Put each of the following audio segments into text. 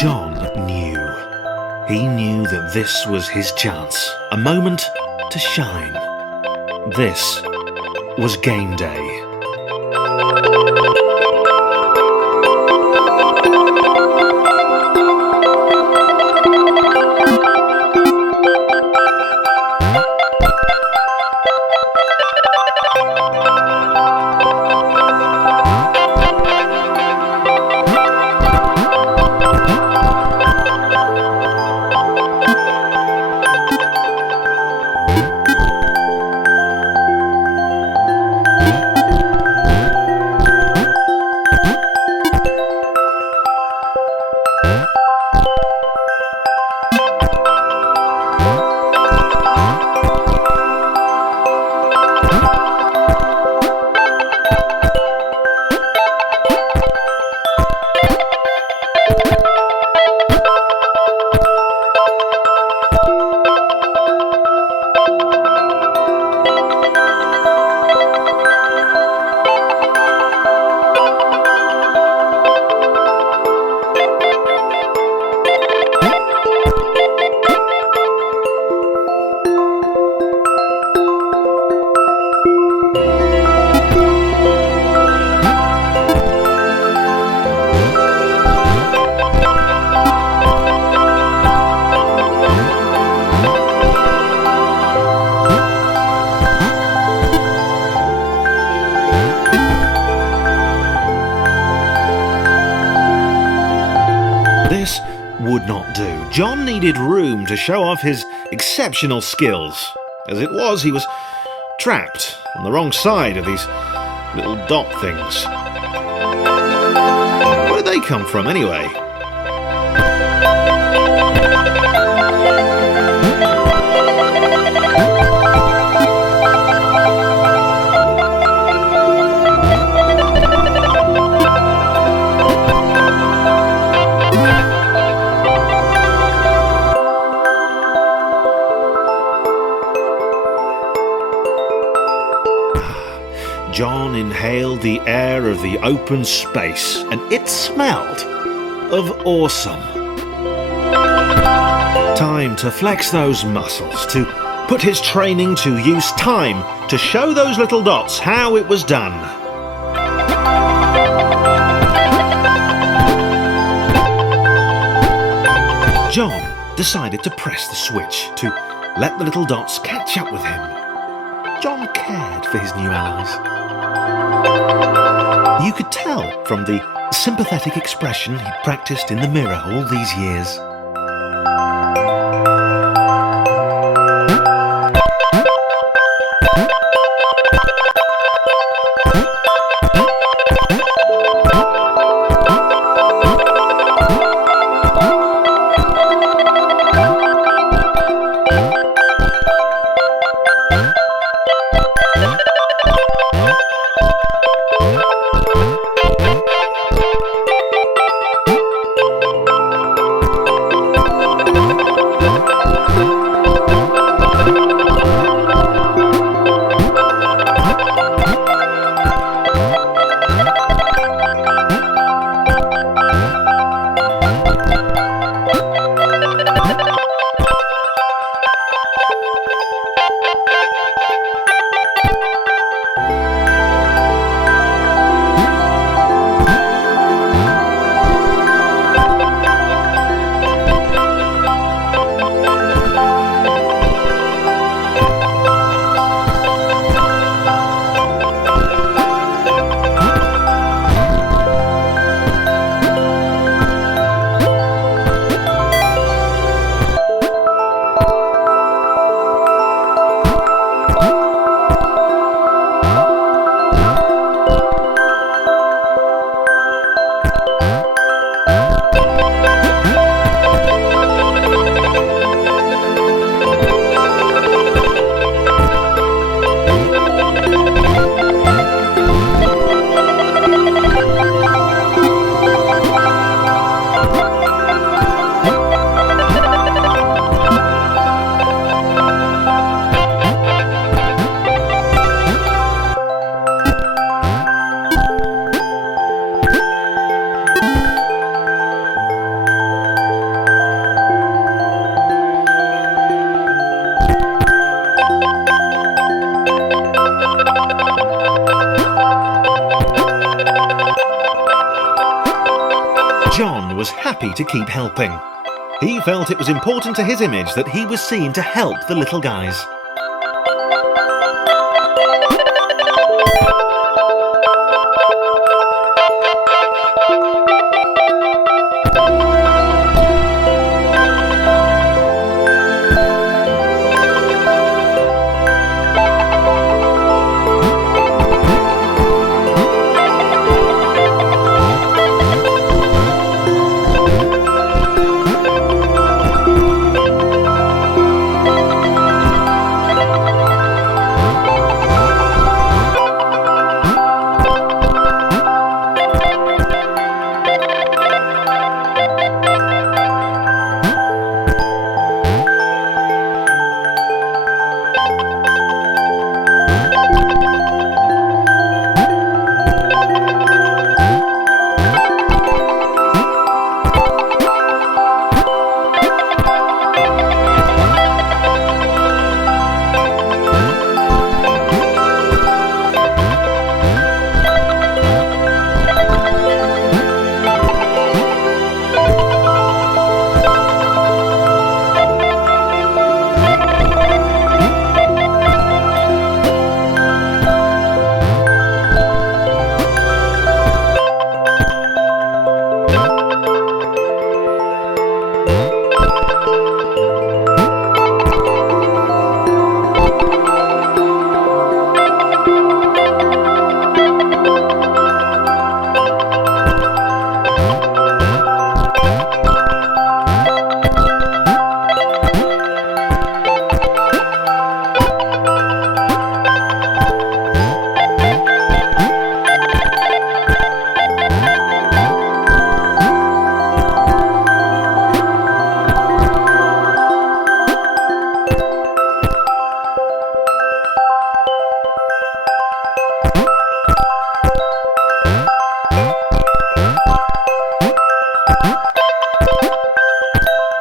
John knew. He knew that this was his chance, a moment to shine. This was game day. This would not do. John needed room to show off his exceptional skills. As it was, he was trapped on the wrong side of these little dot things. Where did they come from, anyway? John inhaled the air of the open space, and it smelled of awesome. Time to flex those muscles, to put his training to use, time to show those little dots how it was done. John decided to press the switch to let the little dots catch up with him. John cared for his new allies. You could tell from the sympathetic expression he'd practiced in the mirror all these years. was happy to keep helping. He felt it was important to his image that he was seen to help the little guys.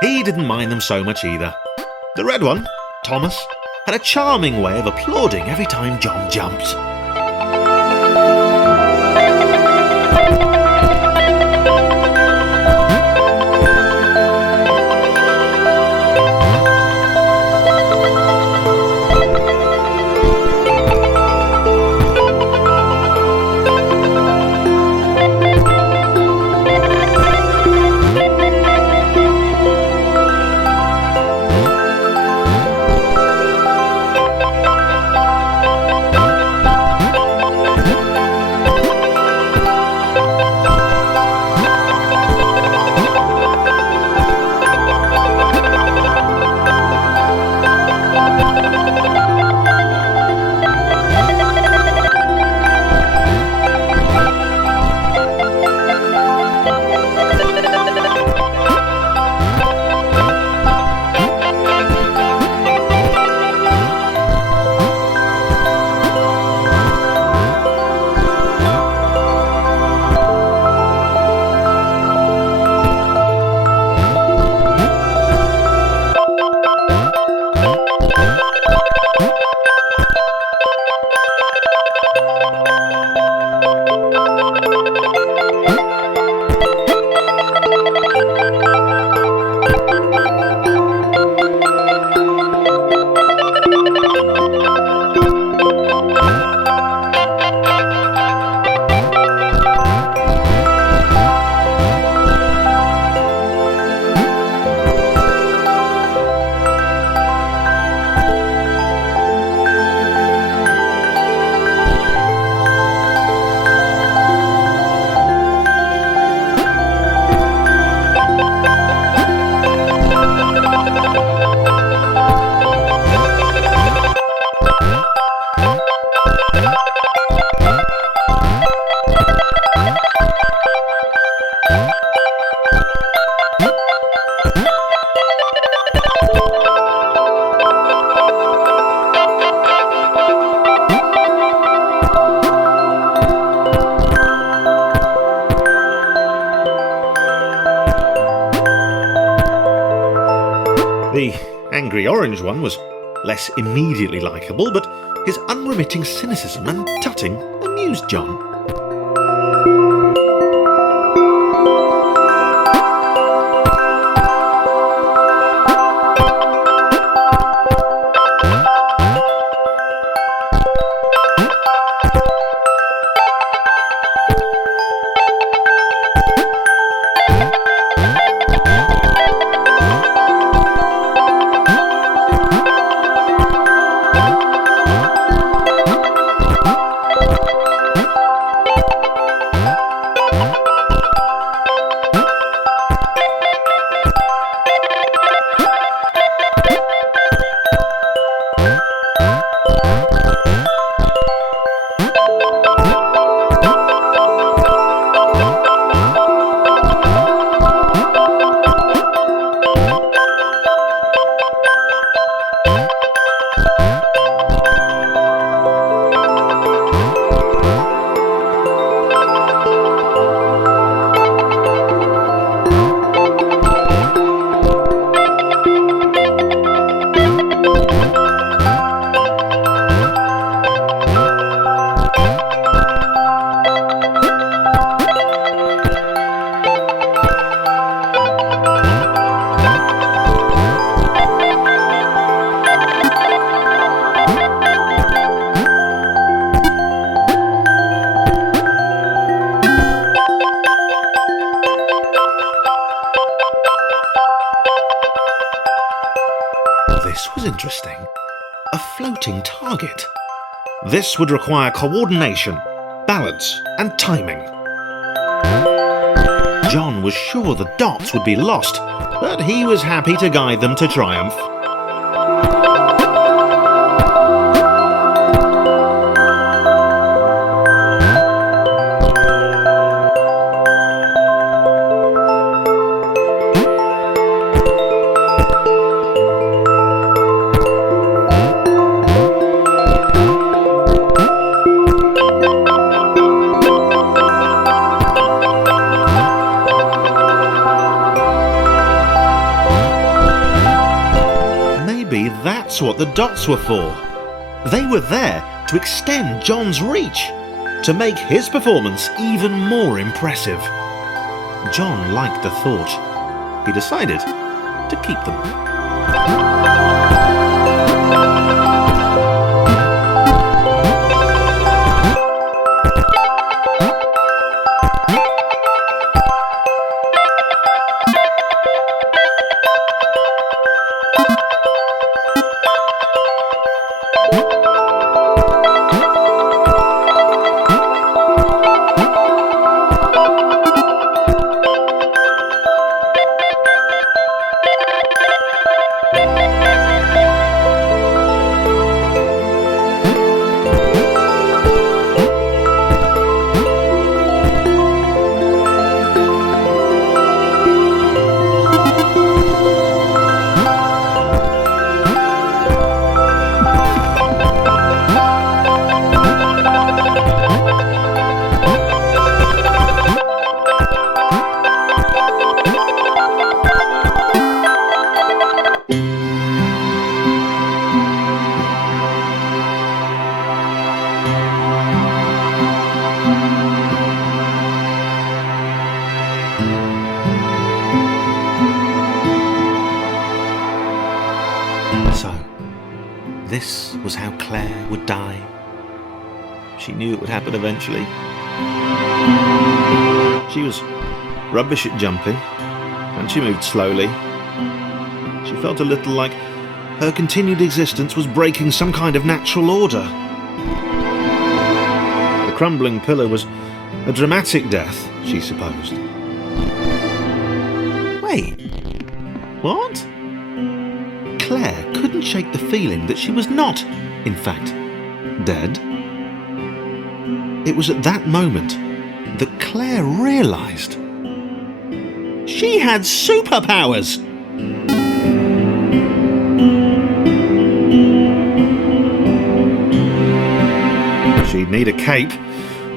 He didn't mind them so much either. The red one, Thomas, had a charming way of applauding every time John jumped. The angry orange one was less immediately likeable, but his unremitting cynicism and tutting amused John. interesting. A floating target. This would require coordination, balance, and timing. John was sure the dots would be lost, but he was happy to guide them to triumph. That's what the dots were for. They were there to extend John's reach, to make his performance even more impressive. John liked the thought. He decided to keep them. So, this was how Claire would die. She knew it would happen eventually. She was rubbish at jumping, and she moved slowly. She felt a little like her continued existence was breaking some kind of natural order. The crumbling pillar was a dramatic death, she supposed. Wait, what? Claire couldn't shake the feeling that she was not, in fact, dead. It was at that moment that Claire realised she had superpowers. She'd need a cape.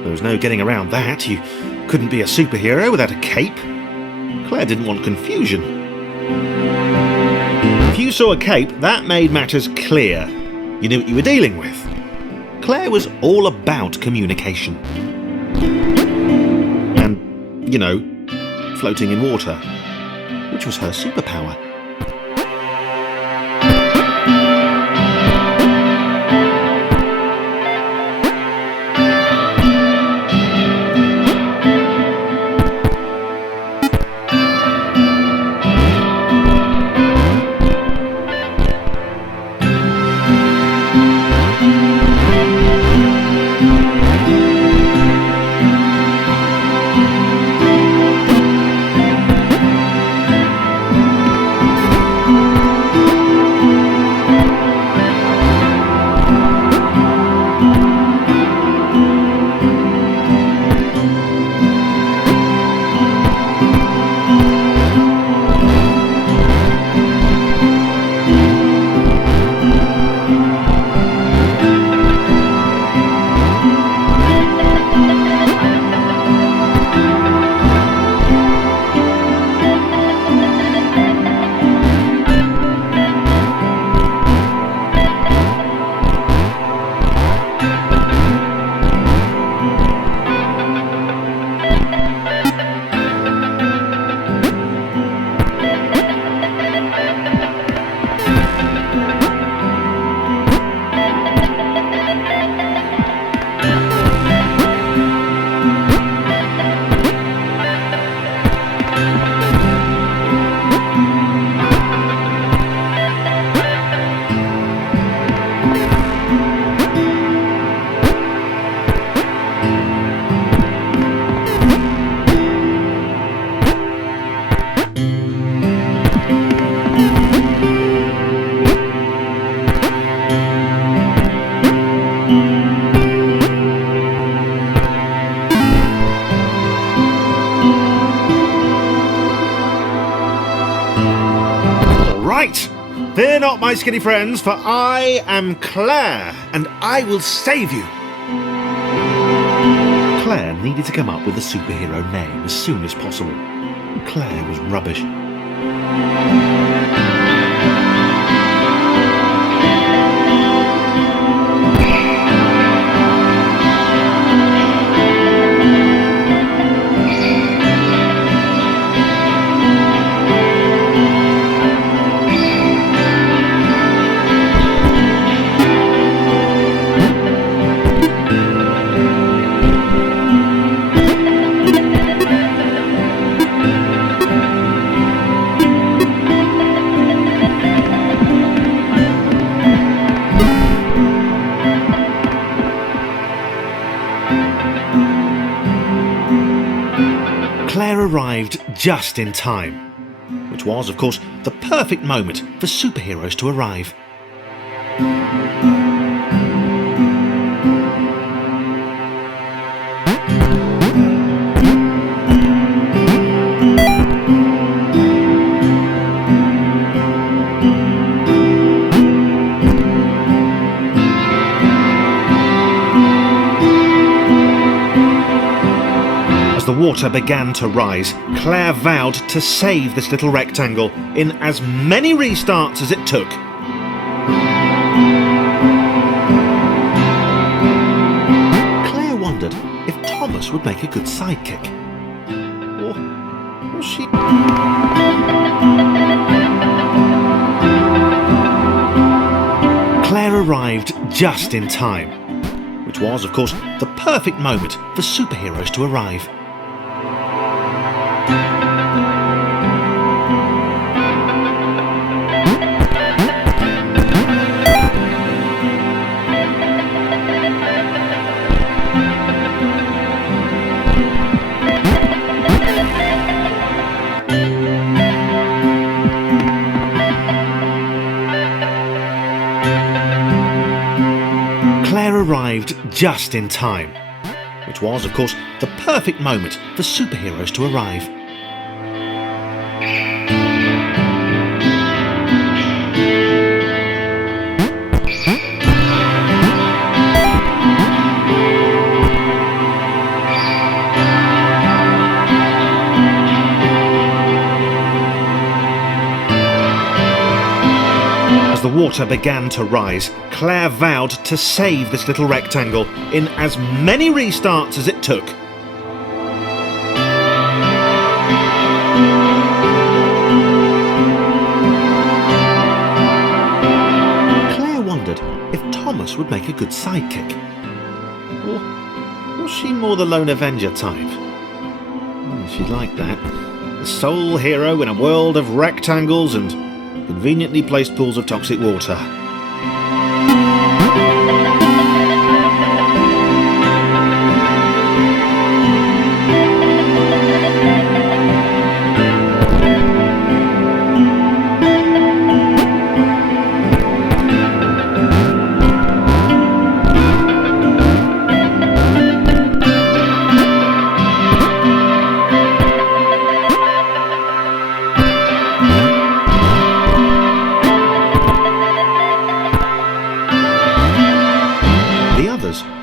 There was no getting around that. You couldn't be a superhero without a cape. Claire didn't want confusion. If you saw a cape, that made matters clear. You knew what you were dealing with. Claire was all about communication. And, floating in water, which was her superpower. Fight! Fear not, my skinny friends, for I am Claire, and I will save you. Claire needed to come up with a superhero name as soon as possible. Claire was rubbish. Claire arrived just in time, which was, of course, the perfect moment for superheroes to arrive. As the water began to rise, Claire vowed to save this little rectangle in as many restarts as it took. Claire wondered if Thomas would make a good sidekick. Or she... Claire arrived just in time, which was, of course, the perfect moment for superheroes to arrive. Claire arrived just in time, which was, of course, the perfect moment for superheroes to arrive. As the water began to rise, Claire vowed to save this little rectangle in as many restarts as it took. Claire wondered if Thomas would make a good sidekick. Or was she more the lone Avenger type? She liked that. The sole hero in a world of rectangles and conveniently placed pools of toxic water.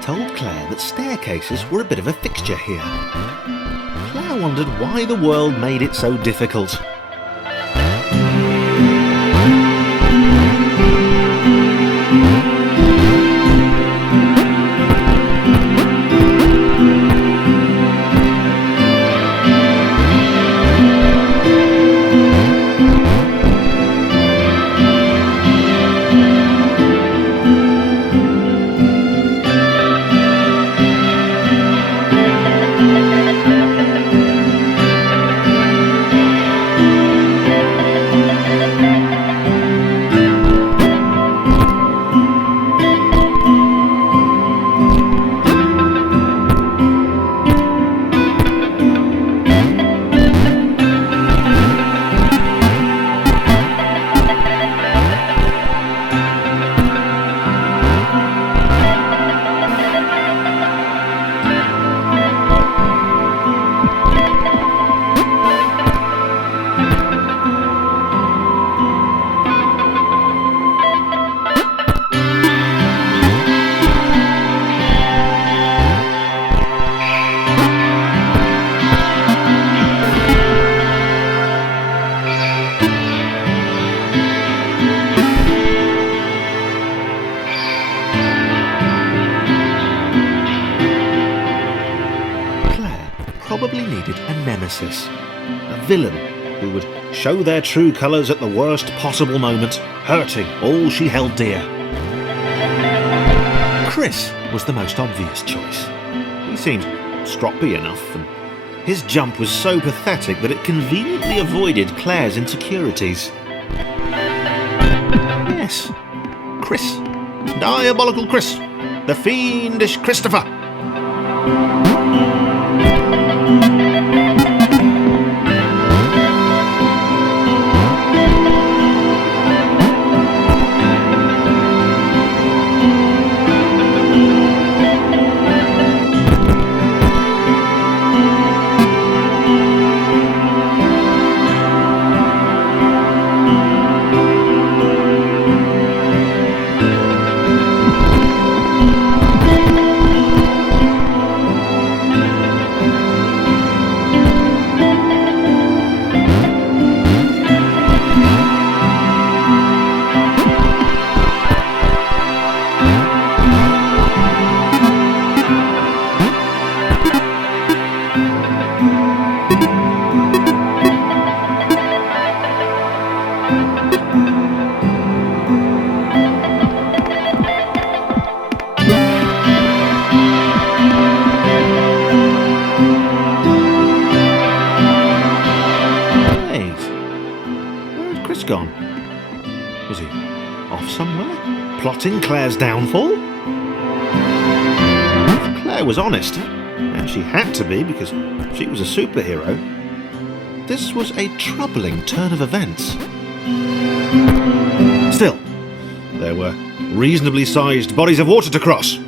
Told Claire that staircases were a bit of a fixture here. Claire wondered why the world made it so difficult. nemesis, a villain who would show their true colours at the worst possible moment, hurting all she held dear. Chris was the most obvious choice. He seemed stroppy enough, and his jump was so pathetic that it conveniently avoided Claire's insecurities. Yes, Chris. Diabolical Chris. The fiendish Christopher. Gone? Was he off somewhere, plotting Claire's downfall? If Claire was honest, and she had to be because she was a superhero, this was a troubling turn of events. Still, there were reasonably sized bodies of water to cross.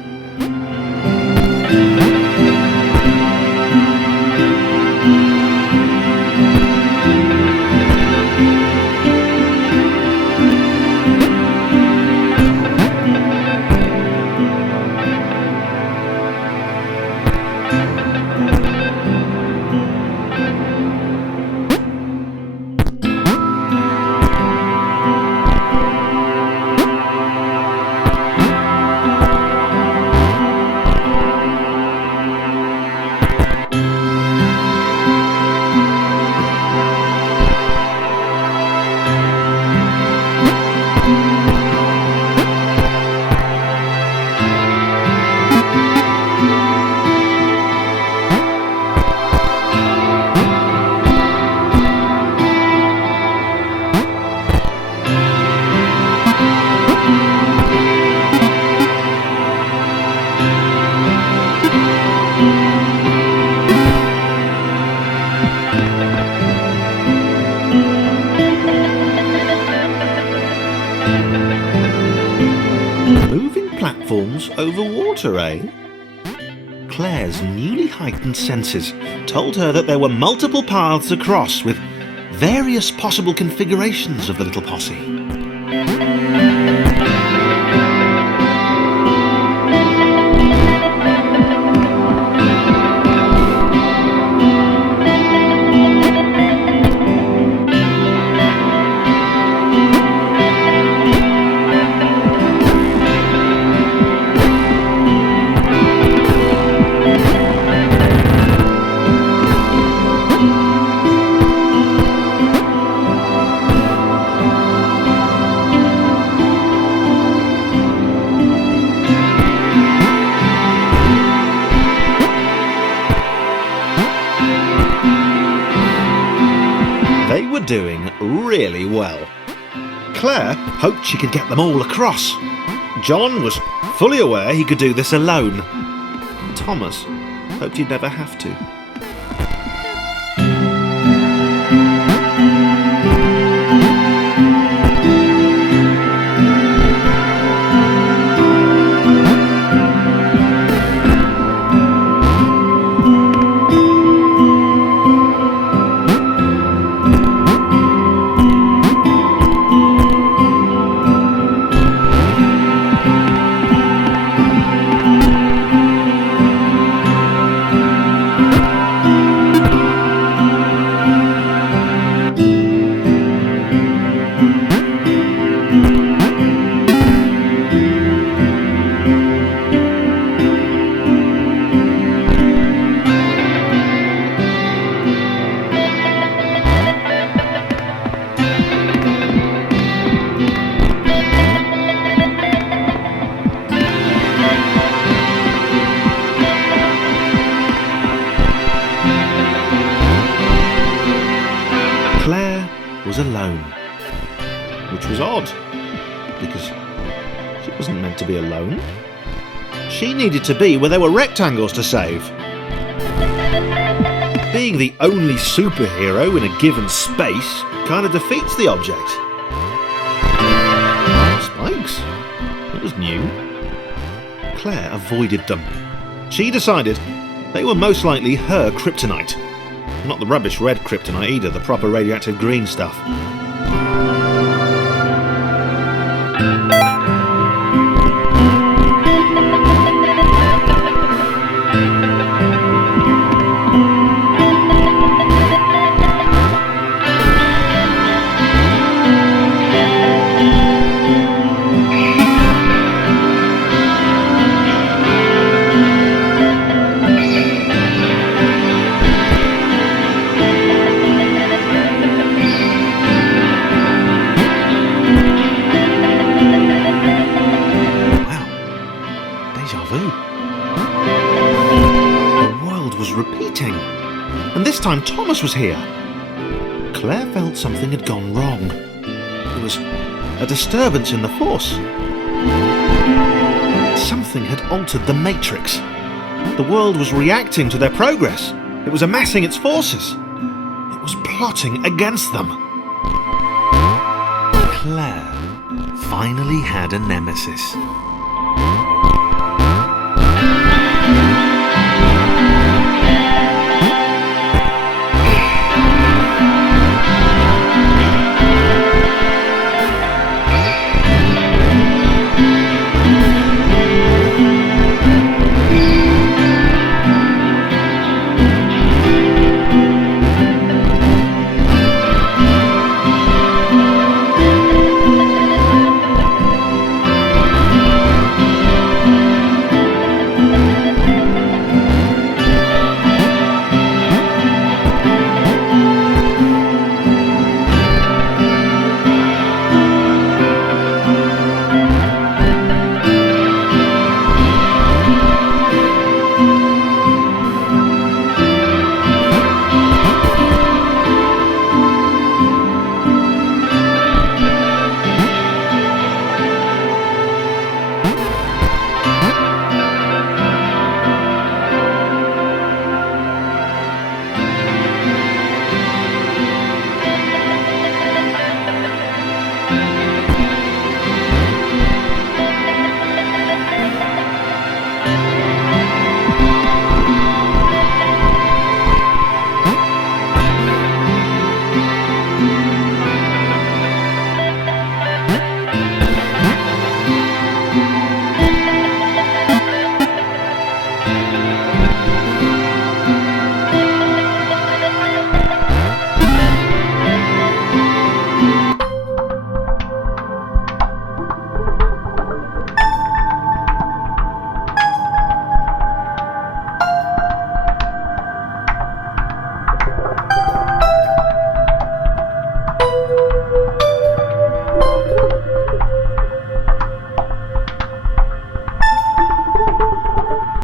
Platforms over water, eh? Claire's newly heightened senses told her that there were multiple paths across with various possible configurations of the little posse. They were doing really well. Claire hoped she could get them all across. John was fully aware he could do this alone. Thomas hoped he'd never have to. was alone. Which was odd, because she wasn't meant to be alone. She needed to be where there were rectangles to save. Being the only superhero in a given space kind of defeats the object. Spikes? That was new. Claire avoided them. She decided they were most likely her kryptonite. Not the rubbish red kryptonite either, the proper radioactive green stuff. Repeating, and this time Thomas was here. Claire felt something had gone wrong. There was a disturbance in the force. Something had altered the matrix. The world was reacting to their progress. It was amassing its forces. It was plotting against them. Claire finally had a nemesis.